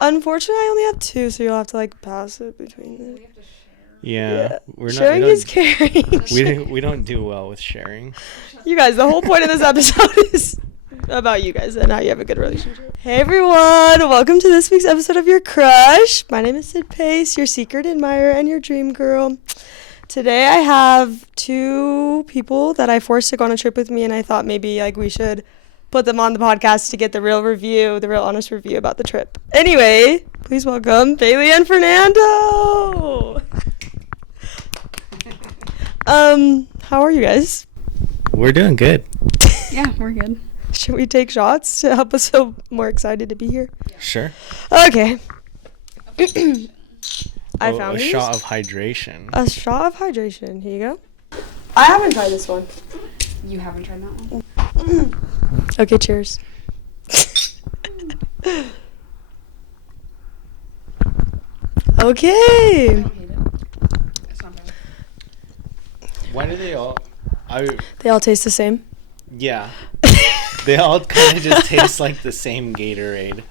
Unfortunately, I only have 2, so you'll have to like pass it between them. Yeah. Sharing is caring. We don't do well with sharing. You guys, the whole point of this episode is about you guys and how you have a good relationship. Hey everyone, welcome to this week's episode of Your Crush. My name is Sid Pace, your secret admirer and your dream girl. Today I have 2 people that I forced to go on a trip with me, and I thought maybe like we should put them on the podcast to get the real honest review about the trip. Anyway, please welcome Baleigh and Fernando. How are you guys? We're doing good. Yeah, we're good. Should we take shots to help us feel more excited to be here? Sure. Okay. I found a these. shot of hydration. A shot of hydration. Here you go. I haven't tried this one. You haven't tried that one? Okay, cheers. Okay. I don't hate it. It's not bad. Why do they all... They all taste the same. Yeah. They all kind of just taste like the same Gatorade.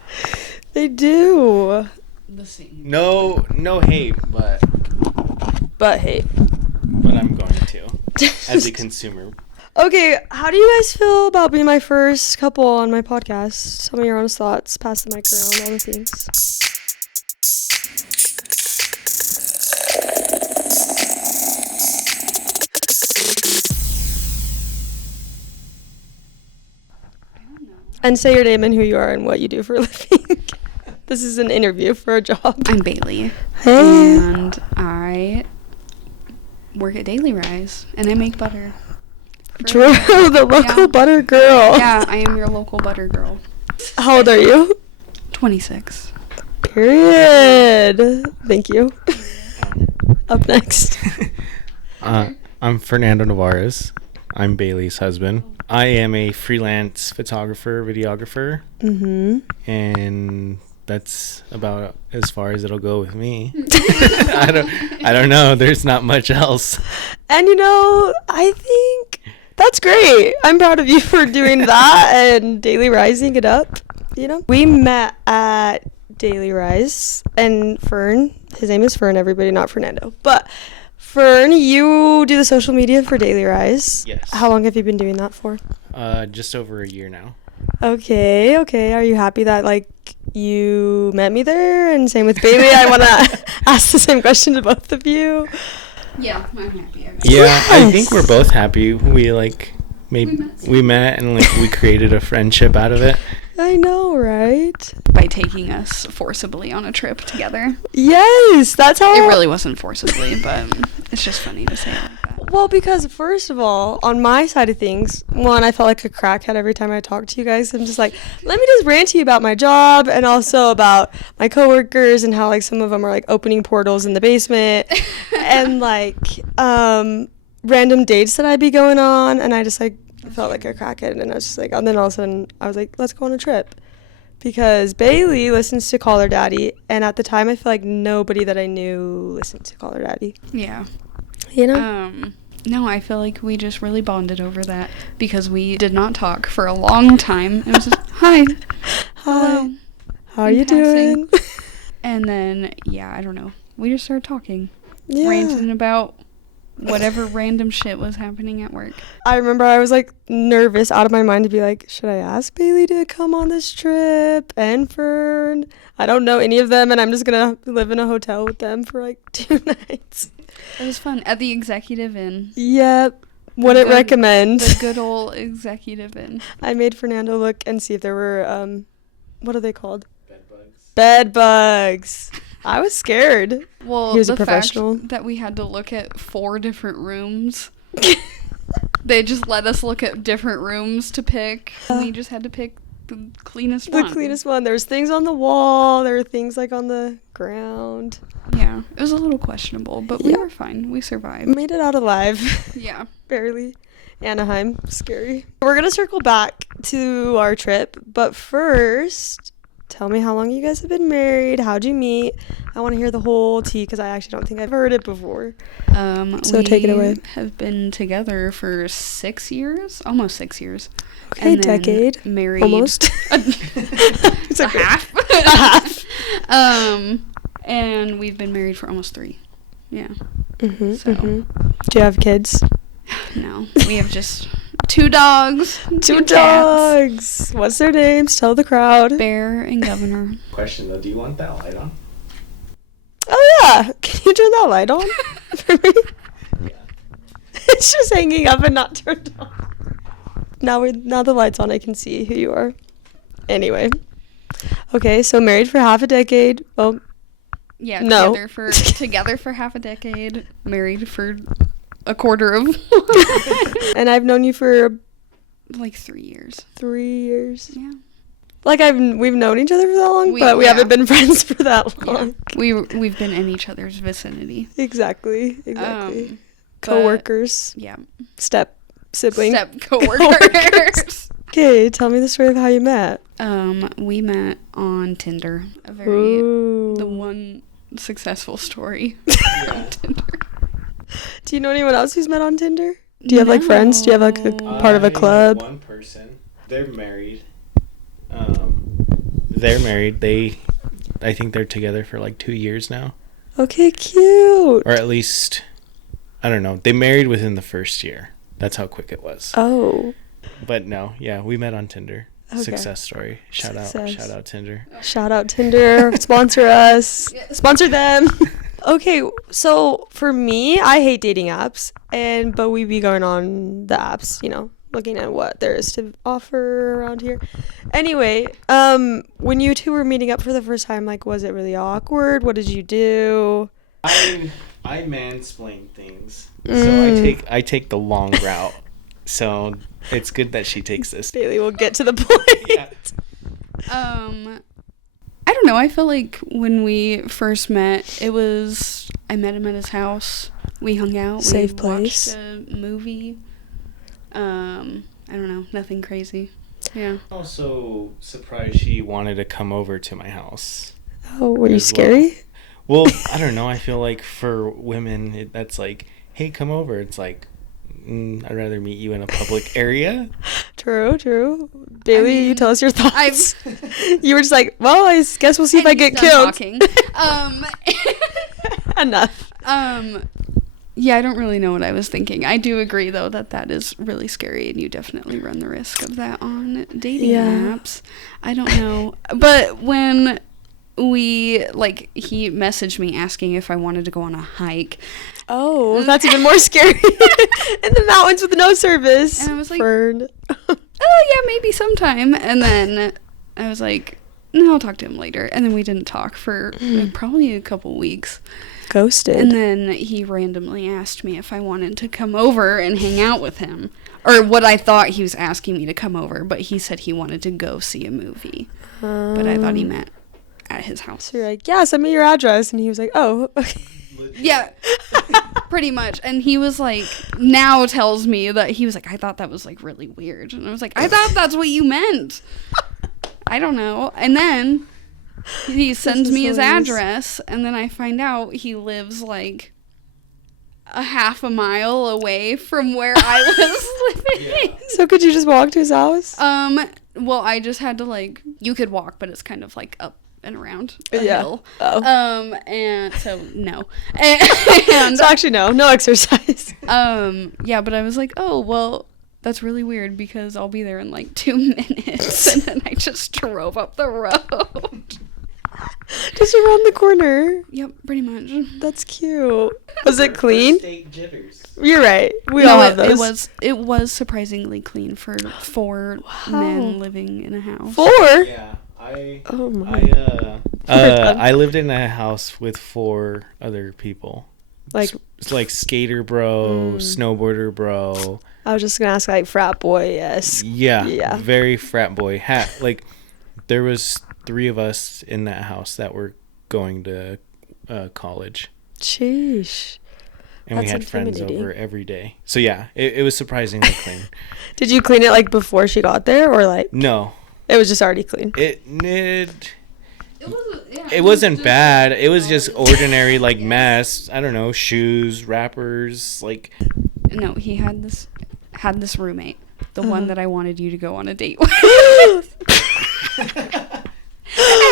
They do. The same. No hate, but Hey. I'm going to as a consumer. Okay, how do you guys feel about being my first couple on my podcast? Tell me your honest thoughts. Pass the mic around, all the things. And say your name and who you are and what you do for a living. This is an interview for a job. I'm Baleigh. Hey. And I work at Daily Rise, and I make butter. True, the local butter girl. Yeah, I am your local butter girl. How old are you? 26. Period. Thank you. Up next. I'm Fernando Navarez. I'm Bailey's husband. I am a freelance photographer, videographer. Mm-hmm. And that's about as far as it'll go with me. I don't know. There's not much else. And I think that's great. I'm proud of you for doing that and daily rising it up. We met at Daily Rise, and Fern, his name is Fern, everybody, not Fernando. But Fern, you do the social media for Daily Rise. Yes. How long have you been doing that for? Just over a year now. Okay. Are you happy that you met me there? And same with Baleigh. I want to ask the same question to both of you. Yeah, I'm happy. Yeah, Yes. I think we're both happy. We met and we created a friendship out of it. I know, right? By taking us forcibly on a trip together. Yes, that's how. It really wasn't forcibly, but it's just funny to say it like that. Well, because first of all, on my side of things, one, I felt like a crackhead every time I talked to you guys. I'm just like, let me just rant to you about my job and also about my coworkers and how some of them are opening portals in the basement and random dates that I'd be going on, and I just felt like a crackhead, and I was just and then all of a sudden I was like, let's go on a trip. Because Baleigh listens to Call Her Daddy, and at the time I feel like nobody that I knew listened to Call Her Daddy. Yeah. No, I feel like we just really bonded over that because we did not talk for a long time. It was just, hi. Hello. How are you doing? And then, I don't know. We just started talking. Yeah. Ranting about whatever random shit was happening at work. I remember I was nervous out of my mind to be should I ask Baleigh to come on this trip? And Fern, I don't know any of them, and I'm just gonna live in a hotel with them for 2 nights. It was fun at the Executive Inn. Yep. Wouldn't recommend. The good old Executive Inn. I made Fernando look and see if there were what are they called? Bed bugs. I was scared. Well, he was the a professional. Fact that we had to look at 4 different rooms. They just let us look at different rooms to pick. We just had to pick the cleanest one. The cleanest one. There's things on the wall. There were things on the ground. Yeah, it was a little questionable, but we were fine. We survived. Made it out alive. Yeah. Barely. Anaheim. Scary. We're going to circle back to our trip, but first, tell me how long you guys have been married. How'd you meet? I want to hear the whole tea because I actually don't think I've heard it before. So take it away. We have been together for 6 years, almost 6 years. Okay, decade. Married. Almost. It's a half. A half. And we've been married for almost 3. Yeah. Mm-hmm, So. mm-hmm. Do you have kids? No, we have just 2 dogs. 2 cats. dogs. What's their names? Tell the crowd. Bear and Governor. Question though, do you want that light on? Oh yeah. Can you turn that light on for me? Yeah. It's just hanging up and not turned on. Now the light's on, I can see who you are. Anyway. Okay, so married for half a decade. Oh, Yeah, no. together for half a decade, married for a quarter of and I've known you for like 3 years. 3 years. Yeah. Like we've known each other for that long, We but we haven't been friends for that Yeah. long. We've been in each other's vicinity. Exactly. But- Co-workers, Yeah. step sibling. Step coworkers. Okay, tell me the story of how you met. We met on Tinder. Ooh. The one successful story on Tinder. Do you know anyone else who's met on Tinder? Do you have like friends? Do you have like a No. part of a I know club? One person. They're married. They're married. I think they're together for like 2 years now, Okay, cute. or at least, I don't know. They married within the first year. That's how quick it was. Oh, But no, yeah, we met on Tinder. Okay. Success story. Shout Success. out Tinder. shout out Tinder. Sponsor us. Sponsor them. Okay, so for me, I hate dating apps, but we be going on the apps, looking at what there is to offer around here. Anyway, when you two were meeting up for the first time, like, was it really awkward? What did you do? I mansplain things, so I take the long route. So it's good that she takes this. Bailey will get to the point. Yeah. I don't know. I feel like when we first met, I met him at his house. We hung out. Safe we place. watched a movie. I don't know. Nothing crazy. Yeah. Also surprised she wanted to come over to my house. Oh, were you As scary? Well, I don't know. I feel like for women, that's like, hey, come over. It's like, I'd rather meet you in a public area. True. Bailey, you mean, tell us your thoughts. You were just like, well, I guess we'll see if I get killed. Talking. Enough. Yeah, I don't really know what I was thinking. I do agree, though, that is really scary, and you definitely run the risk of that on dating apps. I don't know. But when he messaged me asking if I wanted to go on a hike. Oh, that's even more scary. In the mountains with no service. And I was like, Fern. oh, yeah, maybe sometime. And then I was like, no, I'll talk to him later. And then we didn't talk for probably a couple weeks. Ghosted. And then he randomly asked me if I wanted to come over and hang out with him. Or what I thought he was asking me to come over, but he said he wanted to go see a movie. But I thought he meant at his house. So you're like, yeah, send me your address. And he was like, oh, okay. Yeah, pretty much. And he was like, now tells me that he was like, I thought that was like really weird. And I was like, I thought that's what you meant. I don't know. And then he sends me his address, and then I find out he lives like a half a mile away from where I was living. Yeah. So could you just walk to his house? Well, I just had to you could walk, but it's kind of like up and around a hill. Oh. And so no. And So actually, no exercise. yeah, but I was like, oh, well, that's really weird because I'll be there in like 2 minutes. And then I just drove up the road. Just around the corner. Yep, pretty much. That's cute. Was it clean? State jitters. You're right. We all have those. It was surprisingly clean for 4 men living in a house. 4? Yeah, Oh my. I lived in a house with 4 other people. Like, It's like skater bro, snowboarder bro. I was just gonna ask, like, frat boy, yes. Yeah. Very frat boy. There was 3 of us in that house that were going to college. Sheesh. And we That's had friends intimidating. over every day. So yeah, it was surprisingly clean. Did you clean it, like, before she got there, or, like, No. it was just already clean? It wasn't bad. It was just ordinary, like, mess. I don't know, shoes, wrappers, like. No, he had this roommate, the one that I wanted you to go on a date with.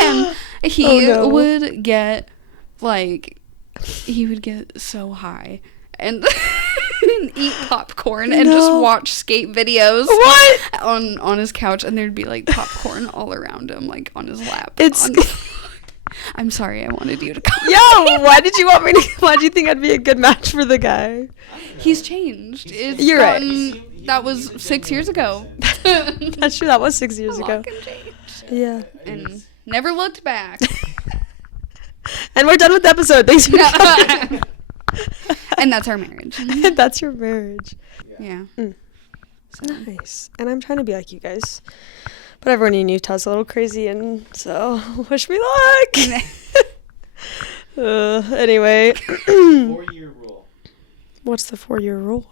And He Oh, no. would get, like, he would get so high and eat popcorn and just No. watch skate videos. What? On his couch, and there'd be, like, popcorn all around him, like, on his lap. It's... I'm sorry, I wanted you to come. Yo, why did you think I'd be a good match for the guy? He's changed. It's You're right. That was 6 years ago. That's true. That was 6 years A ago. lot can change. Yeah. And never looked back. And we're done with the episode. Thanks for coming. And that's our marriage. And that's your marriage. Yeah. Nice. And I'm trying to be like you guys. But everyone in Utah's a little crazy, and so wish me luck. Anyway. 4-year rule. What's the 4-year rule?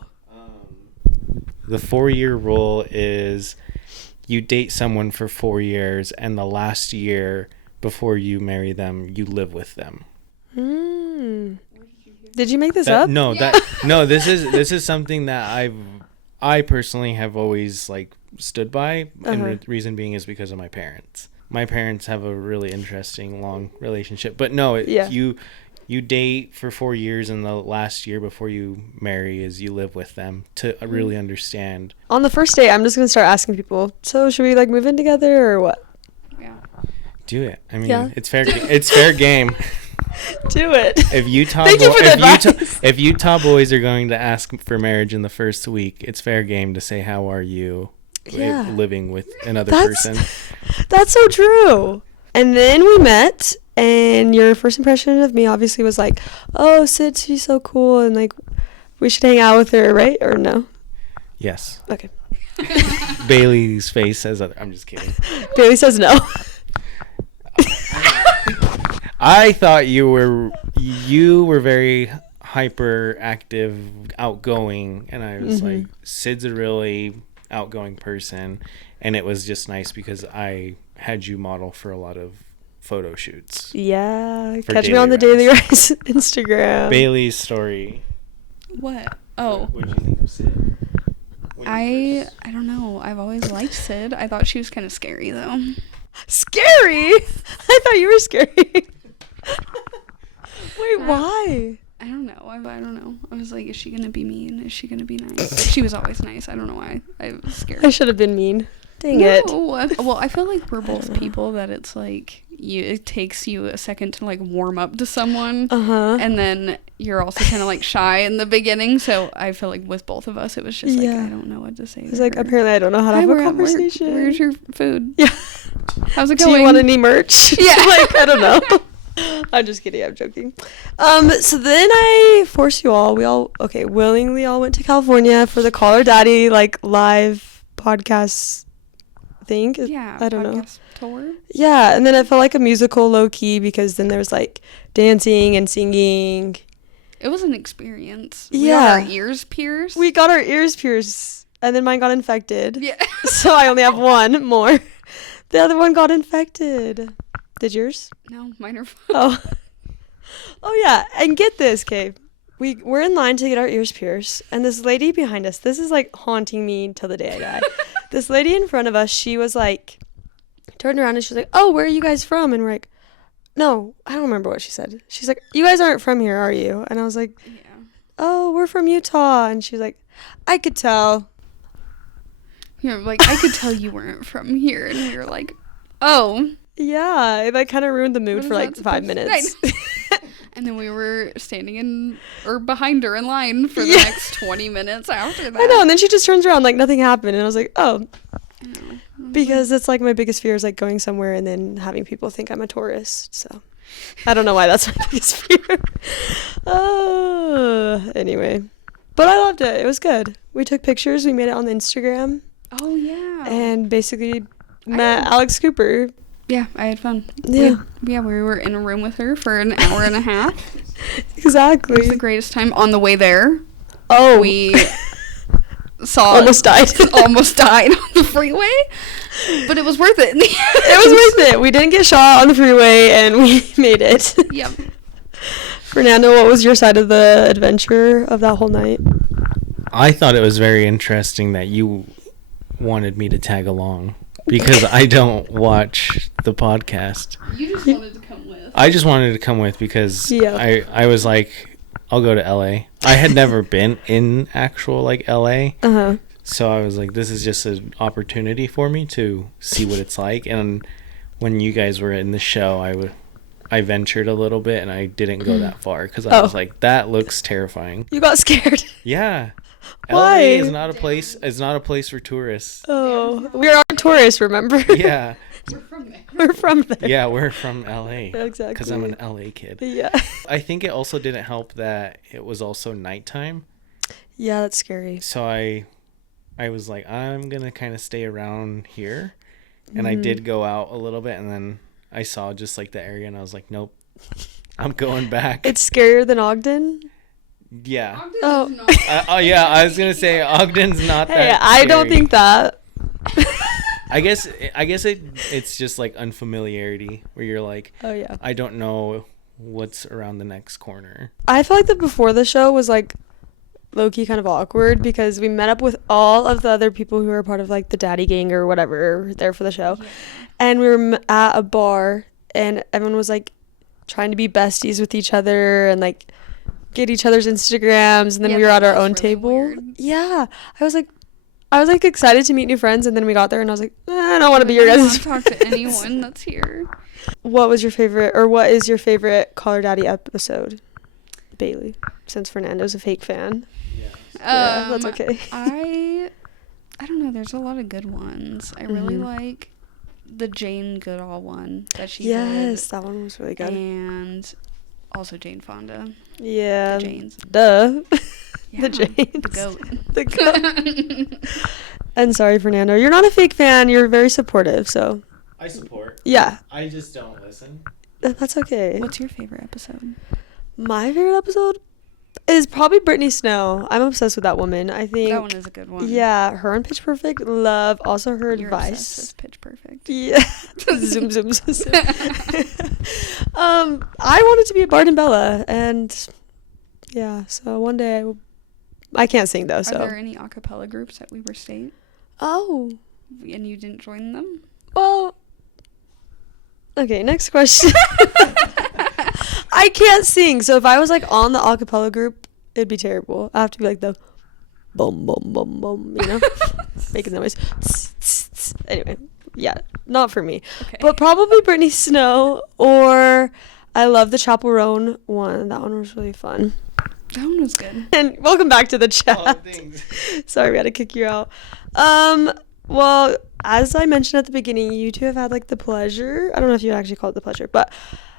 The 4-year rule is you date someone for 4 years, and the last year before you marry them, you live with them. Did you make this up? No, this is something that I personally have always like stood by, and the reason being is because of my parents. My parents have a really interesting long relationship, but no, you date for 4 years, and the last year before you marry is you live with them to really understand. On the first date, I'm just gonna start asking people. So should we like move in together or what? Yeah. Do it. I mean, it's fair. It's fair game. Do it. If Utah, Thank you for the advice. if Utah boys are going to ask for marriage in the first week, it's fair game to say, "How are you living with another person?" That's so true. And then we met, and your first impression of me obviously was like, "Oh, Sid, she's so cool, and like, we should hang out with her, right?" Or no? Yes. Okay. Bailey's face says other. I'm just kidding. Bailey says no. I thought you were very hyperactive, outgoing, and I was like, Sid's a really outgoing person, and it was just nice because I had you model for a lot of photo shoots. Yeah, catch me on the Daily Rise Instagram. Bailey's story. What? Oh. What did you think of Sid? I don't know. I've always liked Sid. I thought she was kind of scary though. Scary? I thought you were scary. Wait, why? I don't know. I don't know. I was like, is she gonna be mean? Is she gonna be nice? She was always nice. I don't know why. I was scared. I should have been mean. Dang it. Well, I feel like we're both people that it's like it takes you a second to like warm up to someone, and then you're also kind of like shy in the beginning. So I feel like with both of us, it was just like I don't know what to say. It's like apparently I don't know how to have a conversation. Where's your food? Yeah. How's it going? Do you want any merch? Yeah. Like I don't know. I'm just kidding. I'm joking. So then I forced you all. We all willingly all went to California for the Call Her Daddy like live podcast thing. Yeah. I don't know. Tour. Yeah, and then it felt like a musical low key because then there was like dancing and singing. It was an experience. Yeah. We got our ears pierced. We got our ears pierced, and then mine got infected. Yeah. So I only have one more. The other one got infected. Did yours? No, mine are fine. Oh yeah, and get this, Kay. We're in line to get our ears pierced, and this lady behind us, this is like haunting me until the day I die. This lady in front of us, she was like, turned around and she was like, "Oh, where are you guys from?" And we're like, "No, I don't remember what she said." She's like, "You guys aren't from here, are you?" And I was like, "Yeah." "Oh, we're from Utah." And she's like, "I could tell." Yeah, like I could tell you weren't from here, and we were like, "Oh." Yeah, it like kind of ruined the mood for like 5 minutes. And then we were standing behind her in line for the next 20 minutes after that. I know, and then she just turns around like nothing happened, and I was like, oh. Because it's like my biggest fear is like going somewhere and then having people think I'm a tourist. So I don't know why that's my biggest fear. Anyway, but I loved it. It was good. We took pictures. We made it on the Instagram. Oh yeah. And basically met Alex Cooper. Yeah, I had fun. Yeah. We were in a room with her for an hour and a half. Exactly. It was the greatest time. On the way there, we almost died on the freeway, but it was worth it. In the end. It was worth it. We didn't get shot on the freeway, and we made it. Yep. Fernando, what was your side of the adventure of that whole night? I thought it was very interesting that you wanted me to tag along. Because I don't watch the podcast. You just wanted to come I just wanted to come with because Yeah. I was like, I'll go to LA. I had never been in actual like LA. Uh-huh. So I was like, this is just an opportunity for me to see what it's like. And when you guys were in the show, I ventured a little bit and I didn't go that far because I was like, that looks terrifying. You got scared. Yeah. Why? LA is not a place. It's not a place for tourists. Oh, we're on tourists, remember? Yeah. We're from there. Yeah, we're from LA. Exactly. Because I'm an LA kid. Yeah. I think it also didn't help that it was also nighttime. Yeah, that's scary. So I was like, I'm going to kind of stay around here. And I did go out a little bit, and then I saw just like the area, and I was like, nope, I'm going back. It's scarier than Ogden? Yeah. Oh. Yeah, I was going to say Ogden's not Hey, that I don't scary. think that. I guess it's just like unfamiliarity where you're like, Oh, yeah. I don't know what's around the next corner. I feel like the before the show was like low-key kind of awkward because we met up with all of the other people who were part of like the daddy gang or whatever there for the show. Yeah. And we were at a bar and everyone was like trying to be besties with each other and like get each other's Instagrams, and then we were at our own table. Weird. Yeah. I was like excited to meet new friends, and then we got there and I was like, I don't want to be your guys' friends. I don't talk to anyone that's here. What was your favorite, or what is your favorite Call Her Daddy episode, Baleigh? Since Fernando's a fake fan. Yeah, that's okay. I don't know. There's a lot of good ones. I really like the Jane Goodall one that she did. Yes, that one was really good. And also Jane Fonda. Yeah. The Janes. Duh. Yeah, the Janes. The goat. The goat. And sorry, Fernando. You're not a fake fan. You're very supportive, so. I support. Yeah. I just don't listen. That's okay. What's your favorite episode? My favorite episode is probably Brittany Snow. I'm obsessed with that woman. I think that one is a good one. Yeah, her and Pitch Perfect. Love. Also her You're advice. obsessed with Pitch Perfect. Yeah. zoom, zoom, zoom, zoom. I wanted to be a Bard and Bella, and yeah. So one day I can't sing though. So. Are there any a cappella groups at Weber State? Oh. And you didn't join them? Well. Okay. Next question. I can't sing, so if I was like on the a cappella group, it'd be terrible. I have to be like the boom, boom, boom, boom, you know, making the noise. Anyway, yeah, not for me. Okay. But probably Brittany Snow, or I love the Chaperone one. That one was really fun. That one was good. And welcome back to the chat. Oh, thanks. Sorry, we had to kick you out. Well, as I mentioned at the beginning, you two have had like the pleasure. I don't know if you would actually call it the pleasure, but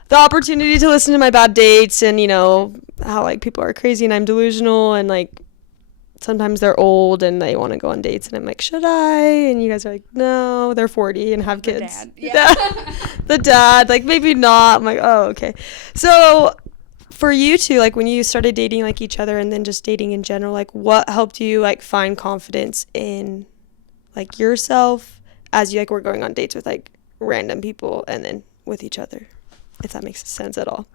the opportunity to listen to my bad dates and, you know, how like people are crazy and I'm delusional and like sometimes they're old and they want to go on dates and I'm like, should I? And you guys are like, no, they're 40 and have kids. Dad. Yeah. The dad, like maybe not. I'm like, oh, okay. So for you two, like when you started dating like each other and then just dating in general, like what helped you like find confidence in like yourself as you like were going on dates with like random people and then with each other? If that makes sense at all.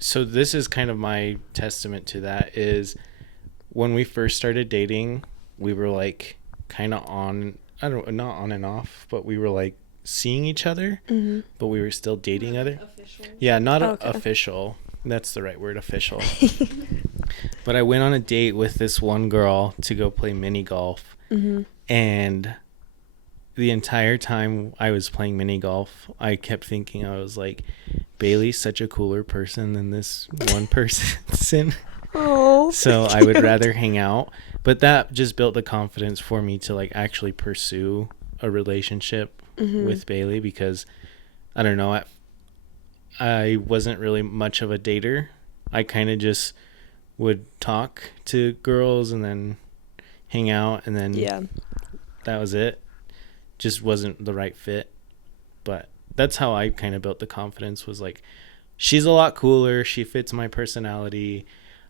So this is kind of my testament to that is when we first started dating, we were like kind of on, I don't know, not on and off, but we were like seeing each other, but we were still dating other. Official. Yeah, not official. That's the right word, official. But I went on a date with this one girl to go play mini golf. And the entire time I was playing mini golf, I kept thinking, I was like, Baleigh's such a cooler person than this one person. Oh. So I would rather hang out. But that just built the confidence for me to like actually pursue a relationship with Baleigh because I don't know, I wasn't really much of a dater. I kind of just would talk to girls and then hang out and then that was it. Just wasn't the right fit. But that's how I kind of built the confidence was like, she's a lot cooler. She fits my personality.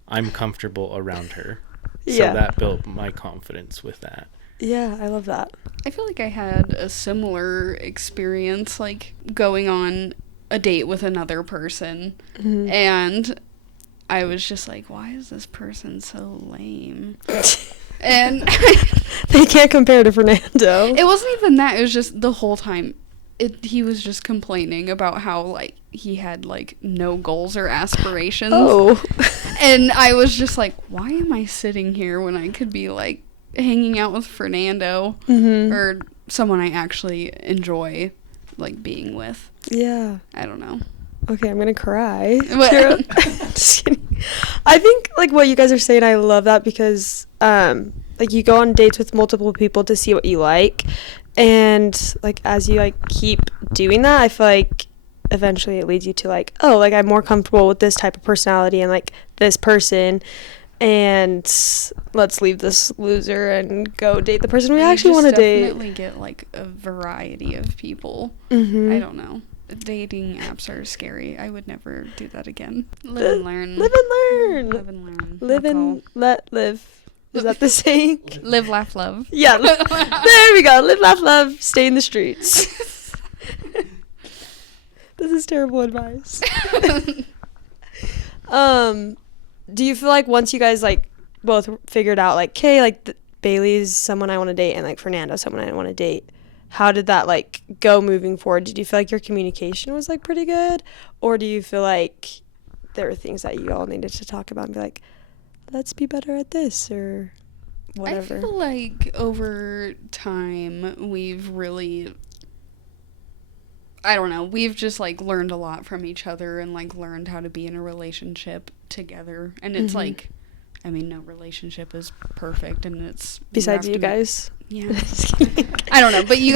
I'm comfortable around her. So that built my confidence with that. Yeah, I love that. I feel like I had a similar experience, like going on a date with another person. And I was just like, why is this person so lame? And they can't compare to Fernando. It wasn't even that. It was just the whole time. He was just complaining about how, like, he had like no goals or aspirations. Oh. And I was just like, why am I sitting here when I could be like hanging out with Fernando or someone I actually enjoy like being with? Yeah. I don't know. Okay, I'm gonna cry. What? Just kidding. I think like what you guys are saying, I love that because like you go on dates with multiple people to see what you like, and like as you like keep doing that, I feel like eventually it leads you to like, oh, like I'm more comfortable with this type of personality and like this person, and let's leave this loser and go date the person we actually want to date. Definitely get like a variety of people. Mm-hmm. I don't know. Dating apps are scary. I would never do that again. Live and learn. Live and learn. Live and learn. Live That's and all. let live. Is that the saying? Live, laugh, love. Yeah. There we go. Live, laugh, love. Stay in the streets. This is terrible advice. Do you feel like once you guys like both figured out like, okay, like Bailey's someone I want to date and like Fernando's someone I want to date, how did that like go moving forward? Did you feel like your communication was like pretty good, or do you feel like there were things that you all needed to talk about and be like, let's be better at this or whatever? I feel like over time we've really, I don't know, we've just like learned a lot from each other and like learned how to be in a relationship together. And it's like, I mean, no relationship is perfect, and it's Besides you guys. Yeah. I don't know, but you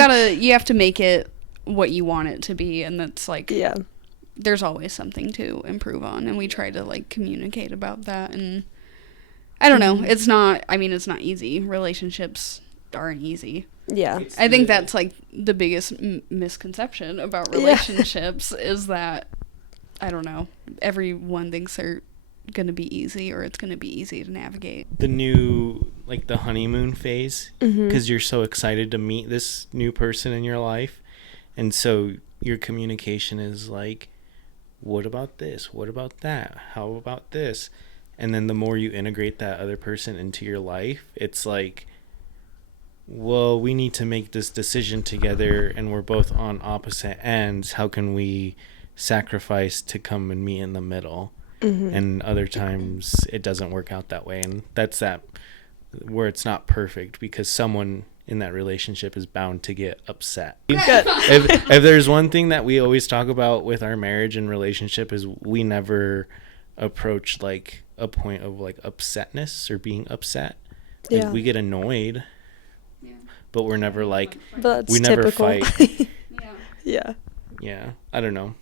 have to make it what you want it to be, and that's like, Yeah. there's always something to improve on, and we try to like communicate about that. And I don't know, it's not easy. Relationships aren't easy. Yeah. I think that's like the biggest misconception about relationships is that, I don't know, everyone thinks they're going to be easy or it's going to be easy to navigate. The new, like the honeymoon phase, because you're so excited to meet this new person in your life. And so your communication is like, what about this? What about that? How about this? And then the more you integrate that other person into your life, it's like, well, we need to make this decision together and we're both on opposite ends. How can we sacrifice to come and meet in the middle? And other times it doesn't work out that way. And that's that where it's not perfect because someone in that relationship is bound to get upset. If there's one thing that we always talk about with our marriage and relationship is we never approach like a point of like upsetness or being upset. Like, Yeah. we get annoyed, but we're never like, But that's we never typical. fight. Yeah. Yeah, I don't know.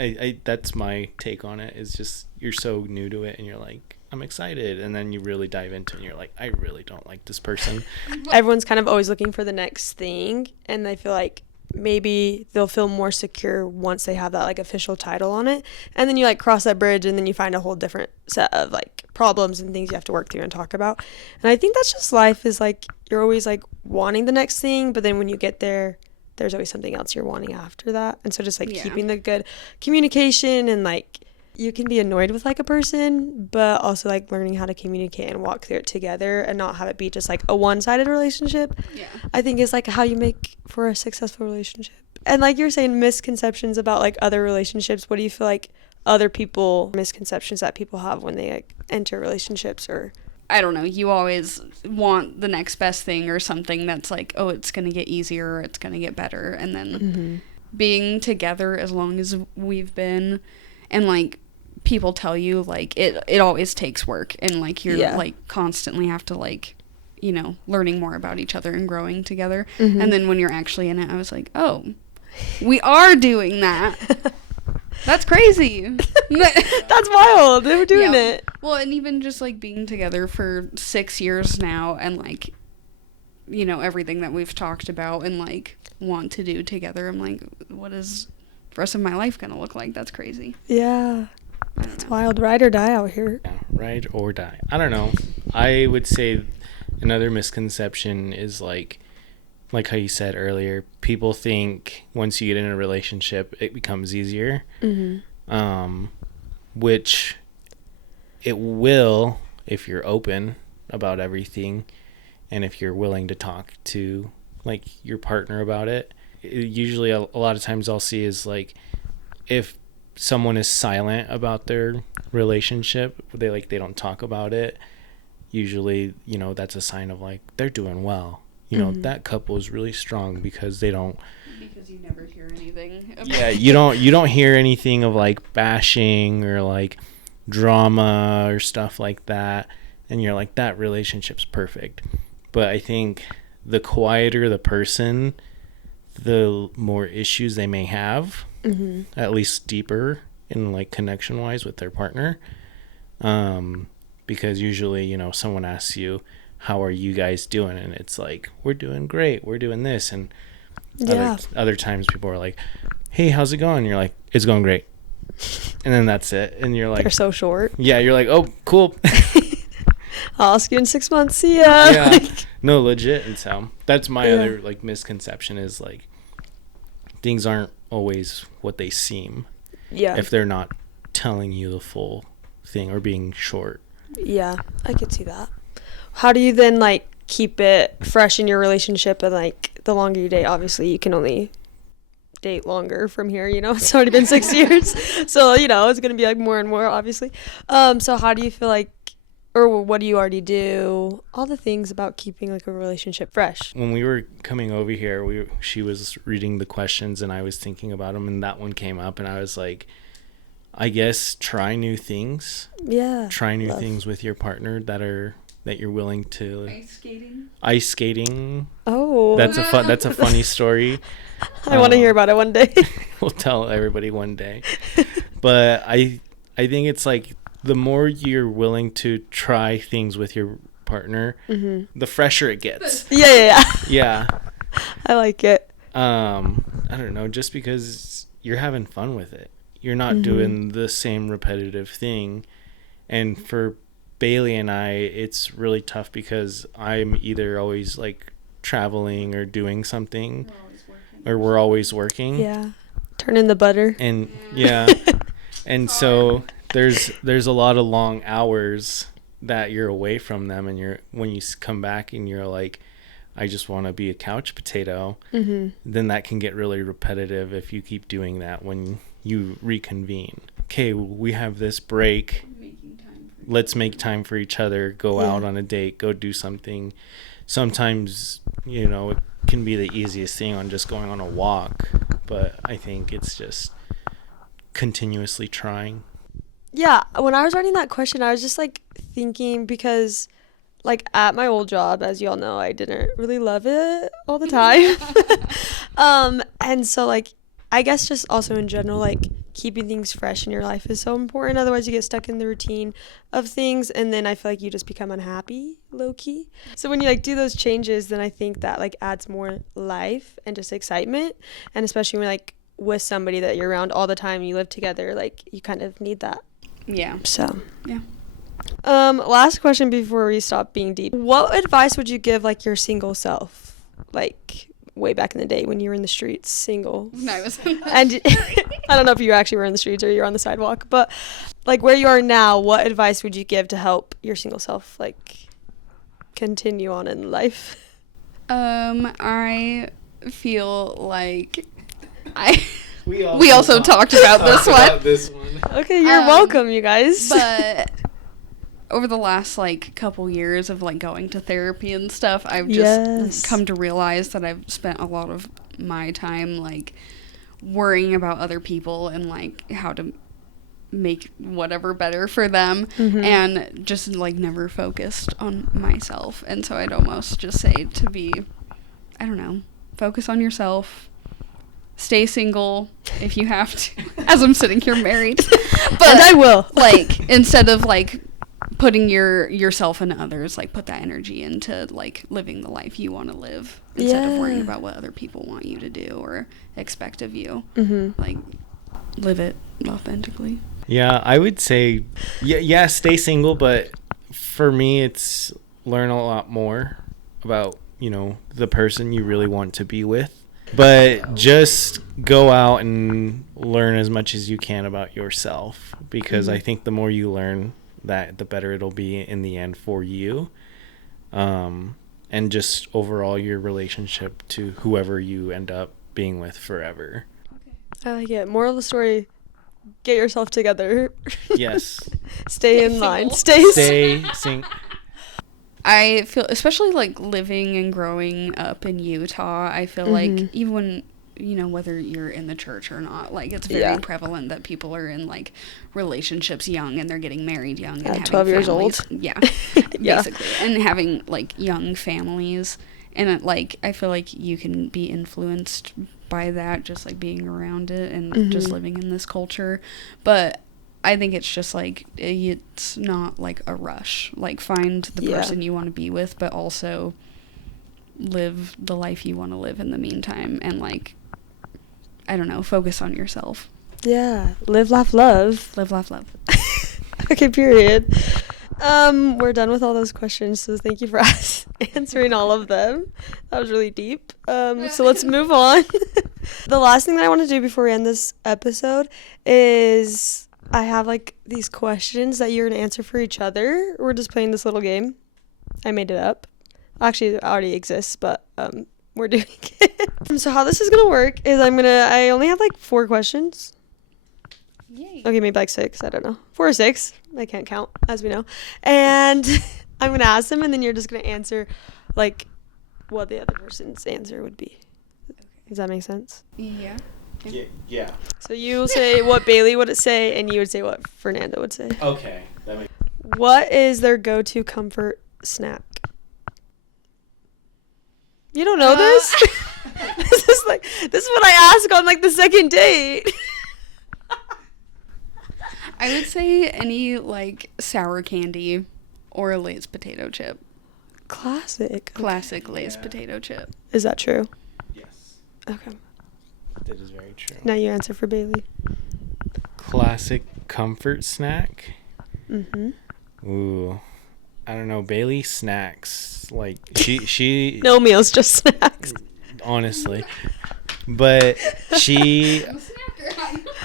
I that's my take on it, is just you're so new to it and you're like, I'm excited, and then you really dive into it and you're like, I really don't like this person. Everyone's kind of always looking for the next thing, and I feel like maybe they'll feel more secure once they have that like official title on it, and then you like cross that bridge and then you find a whole different set of like problems and things you have to work through and talk about. And I think that's just life, is like you're always like wanting the next thing, but then when you get there, there's always something else you're wanting after that. And so just like keeping the good communication, and like you can be annoyed with like a person, but also like learning how to communicate and walk through it together and not have it be just like a one-sided relationship. I think is like how you make for a successful relationship. And like you're saying, misconceptions about like other relationships, what do you feel like other people misconceptions that people have when they like enter relationships? Or I don't know, you always want the next best thing or something that's like, oh, it's going to get easier or it's going to get better. And then being together as long as we've been, and like people tell you like it always takes work, and like you're like constantly have to like, you know, learning more about each other and growing together. And then when you're actually in it, I was like, oh, we are doing that. That's crazy. that's wild. They were doing it. Well, and even just like being together for 6 years now, and like, you know, everything that we've talked about and like want to do together, I'm like, what is the rest of my life gonna look like? That's crazy. Yeah. It's wild. Ride or die out here. Yeah, ride or die. I don't know. I would say another misconception is like how you said earlier, people think once you get in a relationship, it becomes easier. Which it will if you're open about everything and if you're willing to talk to like your partner about it. Usually a lot of times I'll see is like if someone is silent about their relationship, they don't talk about it, usually, that's a sign of like they're doing well. That couple is really strong because they don't, because you never hear anything about yeah, you don't hear anything of like bashing or like drama or stuff like that, and you're like, that relationship's perfect. But I think the quieter the person, the more issues they may have, at least deeper in like connection wise with their partner, because usually someone asks you, how are you guys doing, and it's like, we're doing great, we're doing this, and other times people are like, hey, how's it going, and you're like, it's going great, and then that's it, and you're like, they're so short. Yeah, you're like, oh, cool. I'll ask you in 6 months, see ya. Yeah. No, legit. And so that's my other like misconception is like things aren't always what they seem. Yeah. If they're not telling you the full thing or being short. Yeah, I could see that. How do you then like keep it fresh in your relationship? And like the longer you date, obviously you can only date longer from here, it's already been 6 years, so it's gonna be like more and more, obviously. So how do you feel like, or what do you already do, all the things about keeping like a relationship fresh? When we were coming over here, she was reading the questions and I was thinking about them, and that one came up, and I was like, I guess try new things. Yeah. Try new things with your partner that you're willing to. Ice skating. Oh, that's a funny story. I want to hear about it one day. We'll tell everybody one day. But I think it's like the more you're willing to try things with your partner, the fresher it gets. Yeah. Yeah. I like it. I don't know, just because you're having fun with it. You're not doing the same repetitive thing. And for Baleigh and I, it's really tough because I'm either always like traveling or doing something, or we're always working. Yeah. Turn in the butter. And and so there's a lot of long hours that you're away from them, and when you come back and you're like, I just want to be a couch potato, then that can get really repetitive if you keep doing that when you reconvene. Okay, we have this break. Let's make time for each other, go out on a date, go do something. Sometimes, it can be the easiest thing on just going on a walk, but I think it's just continuously trying. Yeah, when I was writing that question, I was just like thinking, because like at my old job, as you all know, I didn't really love it all the time. And so like, I guess just also in general, like keeping things fresh in your life is so important. Otherwise you get stuck in the routine of things, and then I feel like you just become unhappy, low key. So when you like do those changes, then I think that like adds more life and just excitement. And especially when like with somebody that you're around all the time, you live together, like you kind of need that. Yeah. So yeah. Last question before we stop being deep. What advice would you give like your single self, like way back in the day when you were in the streets, single? No, I was. And I don't know if you actually were in the streets or you're on the sidewalk, but like where you are now, what advice would you give to help your single self like continue on in life? I feel like we We also talked about this one. Okay, you're welcome, you guys. But over the last like couple years of like going to therapy and stuff, I've just come to realize that I've spent a lot of my time like worrying about other people and like how to make whatever better for them, and just like never focused on myself. And so I'd almost just say to be, I don't know, focus on yourself. Stay single if you have to, as I'm sitting here married. But and I will. Like, instead of like putting yourself and others, like put that energy into like living the life you want to live instead of worrying about what other people want you to do or expect of you. Like, live it authentically. Yeah, I would say, yeah, stay single, but for me, it's learn a lot more about, the person you really want to be with. But just go out and learn as much as you can about yourself, because I think the more you learn, that the better it'll be in the end for you, and just overall your relationship to whoever you end up being with forever. I like it. Moral of the story, get yourself together. Yes. Stay in Stay line. single. Stay sing. I feel, especially like living and growing up in Utah, I feel like even when, you know, whether you're in the church or not, like it's very prevalent that people are in like relationships young and they're getting married young and having 12 years families. old. Yeah, Yeah. basically. And having like young families. And it, like, I feel like you can be influenced by that, just like being around it and just living in this culture. But I think it's just like, it's not like a rush. Like, find the person you want to be with, but also live the life you want to live in the meantime. And like, I don't know, focus on yourself. Yeah. Live, laugh, love. Live, laugh, love. Okay, period. We're done with all those questions, so thank you for answering all of them. That was really deep. So let's move on. The last thing that I want to do before we end this episode is I have like these questions that you're gonna answer for each other. We're just playing this little game. I made it up. Actually, it already exists, but we're doing it. So how this is gonna work is I only have like 4 questions. Yay. Okay, maybe like 6. I don't know. 4 or 6. I can't count, as we know. And I'm going to ask them, and then you're just going to answer, like, what the other person's answer would be. Does that make sense? Yeah. Yeah. So you say what Baleigh would say, and you would say what Fernando would say. Okay. What is their go-to comfort snack? You don't know this? This is what I ask on, like, the second date. I would say any, like, sour candy or a Lay's potato chip. Classic. Classic Lay's potato chip. Is that true? Yes. Okay. That is very true. Now you answer for Baleigh. Classic comfort snack? Mm-hmm. Ooh. I don't know. Baleigh snacks. Like, she No meals, just snacks. honestly. But she...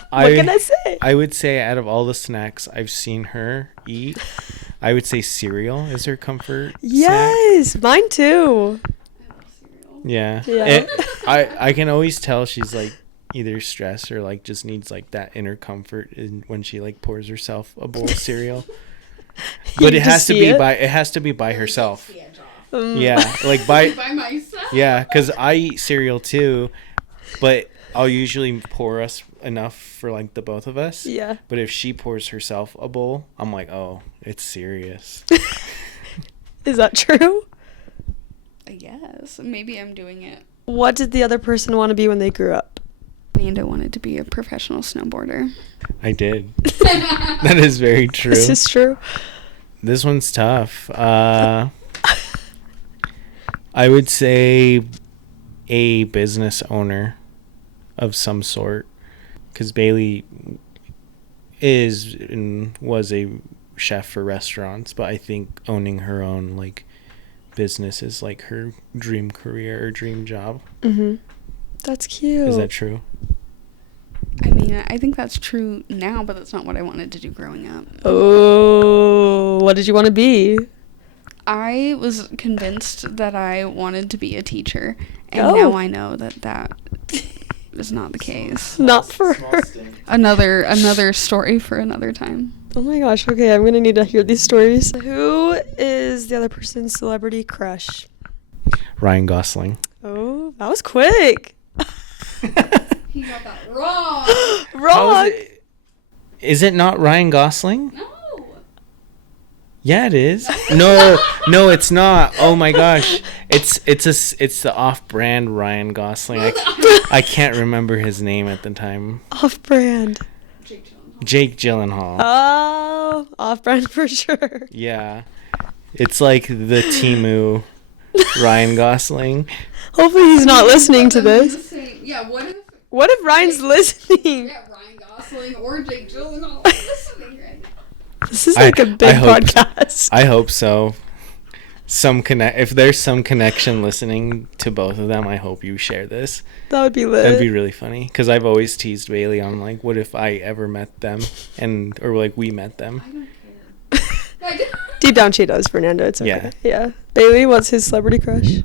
What can I say? I would say out of all the snacks I've seen her eat, I would say cereal is her comfort Yes, mine too. Yeah. Yeah. I can always tell she's like either stressed or like just needs like that inner comfort when she like pours herself a bowl of cereal. But it has to be by herself. Yeah, like by myself. Yeah, cuz I eat cereal too, but I'll usually pour us enough for like the both of us. Yeah. But if she pours herself a bowl, I'm like, "Oh, it's serious." Is that true? I guess. Maybe I'm doing it. What did the other person want to be when they grew up? Amanda wanted to be a professional snowboarder. I did. That is very true. This is true. This one's tough. I would say a business owner of some sort, because Baleigh is and was a chef for restaurants, but I think owning her own like business is like her dream career or dream job. Mm-hmm. That's cute. Is that true? I mean, I think that's true now, but that's not what I wanted to do growing up. Oh, what did you want to be? I was convinced that I wanted to be a teacher, and now I know that is not the case. Not for her. Another story for another time. Oh my gosh, okay, I'm going to need to hear these stories. Who is the other person's celebrity crush? Ryan Gosling. Oh, that was quick. He got that wrong. Wrong. Is it not Ryan Gosling? No. Yeah, it is. No, it's not. Oh my gosh, it's the off-brand Ryan Gosling. I can't remember his name at the time. Off-brand. Jake Gyllenhaal. Oh, off-brand for sure. Yeah, it's like the Temu Ryan Gosling. Hopefully he's not listening to this. Yeah, What if Ryan's listening? Yeah, Ryan Gosling or Jake Gyllenhaal listening right now. This is like a big podcast. I hope so. If there's some connection listening to both of them, I hope you share this. That would be lit. That'd be really funny, because I've always teased Baleigh on like, what if I ever met them, or like we met them. I don't care. Deep down she does, Fernando. It's okay. Yeah. Yeah. Baleigh, what's his celebrity crush?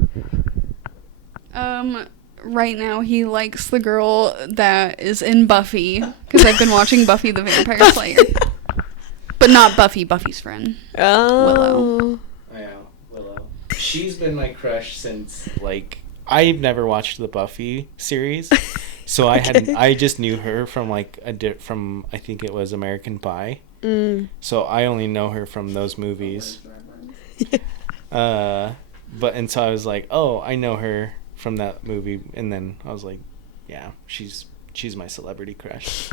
right now he likes the girl that is in Buffy, because I've been watching Buffy the Vampire Slayer. But not Buffy, Buffy's friend. Oh. Willow. Yeah, Willow. She's been my crush since, like, I've never watched the Buffy series. So I just knew her from, like, from, I think it was American Pie. So I only know her from those movies. And so I was like, oh, I know her from that movie. And then I was like, yeah, she's my celebrity crush.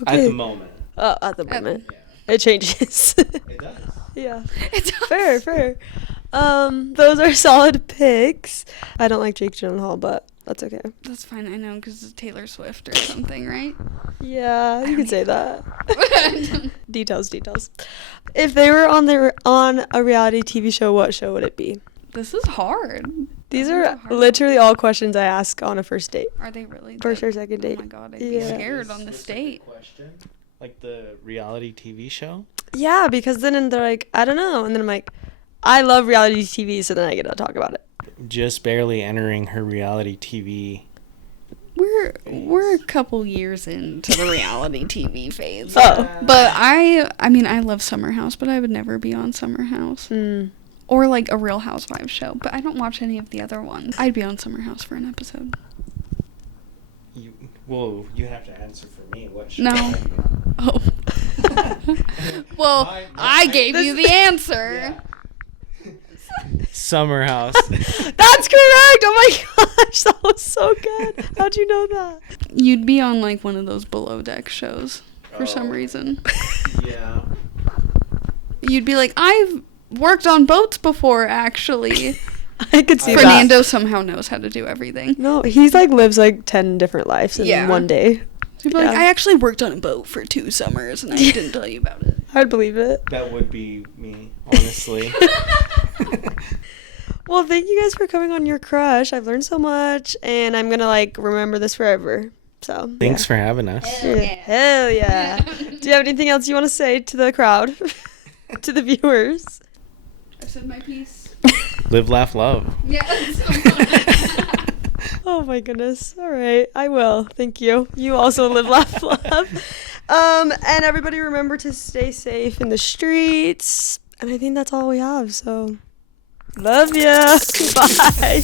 Okay. At the moment. Oh, at the moment. Yeah. It changes. It does. Yeah. It does. Fair. Those are solid picks. I don't like Jake Gyllenhaal, but that's okay. That's fine, I know, because it's Taylor Swift or something, right? Yeah, you could say that. Details. If they were on a reality TV show, what show would it be? This is hard. These are literally all questions I ask on a first date. Are they really? First or second date. Oh my god, I'd be Yeah. scared on this date. Question? Like the reality TV show? Yeah, because then they're like, I don't know. And then I'm like, I love reality TV, so then I get to talk about it. Just barely entering her reality TV. We're a couple years into the reality TV phase. Oh. But I mean, I love Summer House, but I would never be on Summer House. Or like a Real Housewives show, but I don't watch any of the other ones. I'd be on Summer House for an episode. You have to answer for me. What show? No. Oh. Well, I gave you the answer. Yeah. Summer House. That's correct! Oh my gosh, that was so good. How'd you know that? You'd be on like one of those below deck shows for some reason. Yeah. You'd be like, I've worked on boats before, actually. I could see Fernando that. somehow knows how to do everything. No, he's like lives like 10 different lives in one day. He'd be like, I actually worked on a boat for 2 summers and I didn't tell you about it. I'd believe it. That would be me, honestly. Well, thank you guys for coming on Your Crush. I've learned so much, and I'm gonna like remember this forever. So Thanks for having us. Hell yeah. Do you have anything else you want to say to the crowd, to the viewers? I've said my piece. Live, laugh, love. Yes. Oh my goodness. All right, I will. Thank you. You also live, laugh, love. And everybody remember to stay safe in the streets. And I think that's all we have. So love ya. Bye.